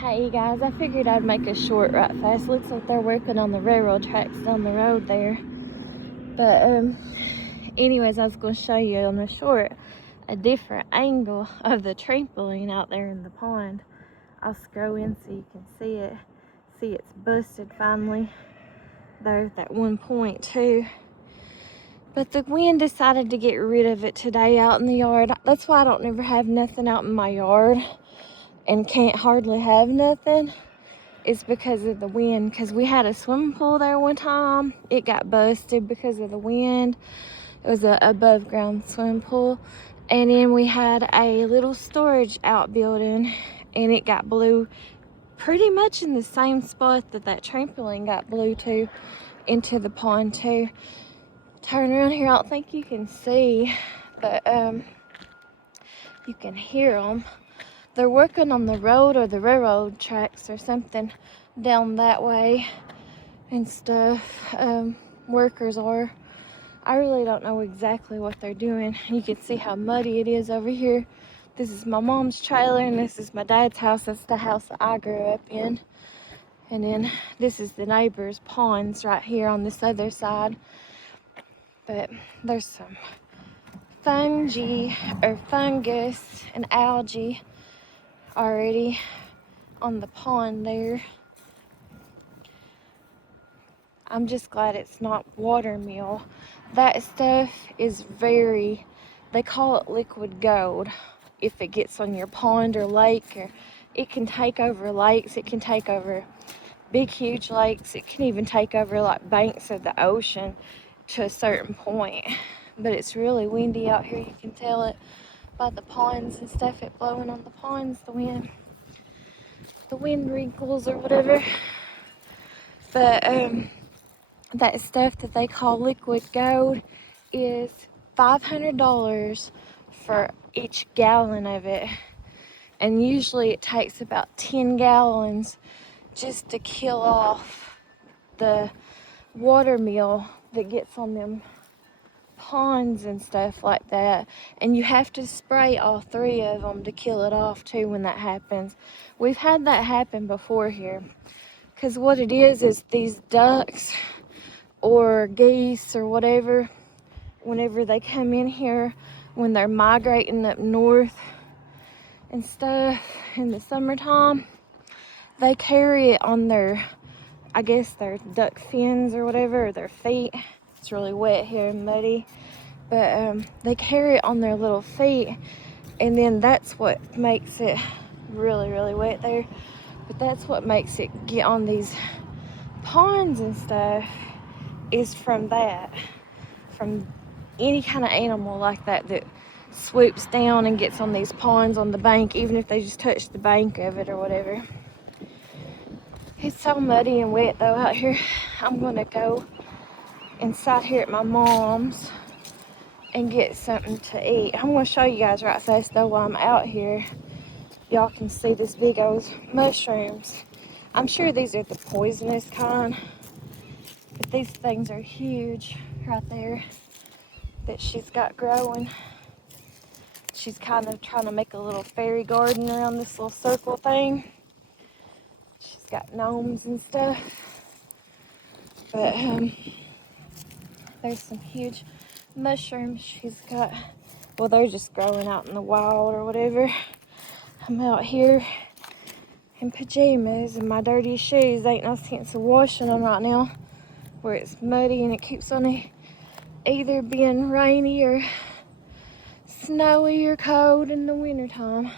Hey guys, I figured I'd make a short right fast. Looks like they're working on the railroad tracks down the road there. But anyways, I was going to show you on the short a different angle of the trampoline out there in the pond. I'll scroll in so you can see it. See, it's busted finally there at that one point too. But the wind decided to get rid of it today out in the yard. That's why I don't ever have nothing out in my yard and can't hardly have nothing. It's because of the wind, because we had a swimming pool there one time. It got busted because of the wind. It was a above ground swimming pool. And then we had a little storage outbuilding, and it got blew pretty much in the same spot that trampoline got blew to, into the pond too. Turn around here, I don't think you can see, but you can hear them. They're working on the road or the railroad tracks or something down that way and stuff. Workers are. I really don't know exactly what they're doing. You can see how muddy it is over here. This is my mom's trailer and this is my dad's house. That's the house that I grew up in. And then this is the neighbor's ponds right here on this other side. But there's some fungi or fungus and algae already on the pond there. I'm just glad it's not watermeal. That stuff is they call it liquid gold. If it gets on your pond or lake, or it can take over lakes, it can take over big huge lakes, it can even take over like banks of the ocean to a certain point. But it's really windy out here, you can tell it by the ponds and stuff, it blowing on the ponds, the wind wrinkles or whatever. But that stuff that they call liquid gold is $500 for each gallon of it, and usually it takes about 10 gallons just to kill off the watermeal that gets on them ponds and stuff like that. And you have to spray all 3 of them to kill it off too when that happens. We've had that happen before here, because what it is these ducks or geese or whatever, whenever they come in here, when they're migrating up north and stuff in the summertime, they carry it on their, I guess their duck fins or whatever, or their feet. It's really wet here and muddy, but they carry it on their little feet, and then that's what makes it really, really wet there. But that's what makes it get on these ponds and stuff, is from any kind of animal like that swoops down and gets on these ponds on the bank, even if they just touch the bank of it or whatever. It's so muddy and wet though out here. I'm gonna go inside here at my mom's and get something to eat. I'm gonna show you guys right fast though while I'm out here. Y'all can see this big old mushrooms. I'm sure these are the poisonous kind, but these things are huge right there that she's got growing. She's kind of trying to make a little fairy garden around this little circle thing. She's got gnomes and stuff. But there's some huge mushrooms she's got. Well, they're just growing out in the wild or whatever. I'm out here in pajamas and my dirty shoes. Ain't no sense of washing them right now, where it's muddy and it keeps on either being rainy or snowy or cold in the wintertime.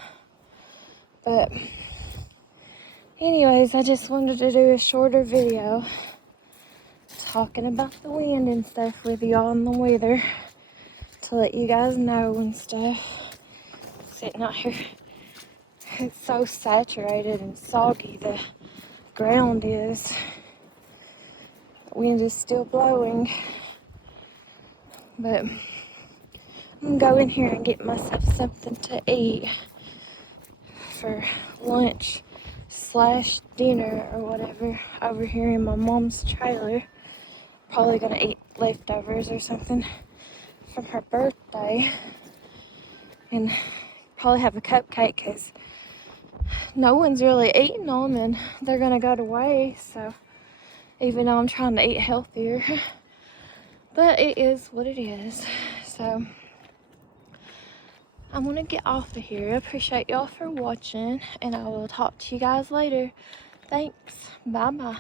But anyways, I just wanted to do a shorter video talking about the wind and stuff with y'all and the weather, to let you guys know and stuff. Sitting out here, it's so saturated and soggy the ground is. The wind is still blowing, but I'm gonna go in here and get myself something to eat for lunch / dinner or whatever over here in my mom's trailer. Probably gonna eat leftovers or something from her birthday, and probably have a cupcake because no one's really eating them and they're gonna go to waste. So even though I'm trying to eat healthier, but it is what it is. So I'm gonna get off of here. I appreciate y'all for watching, and I will talk to you guys later. Thanks. Bye bye.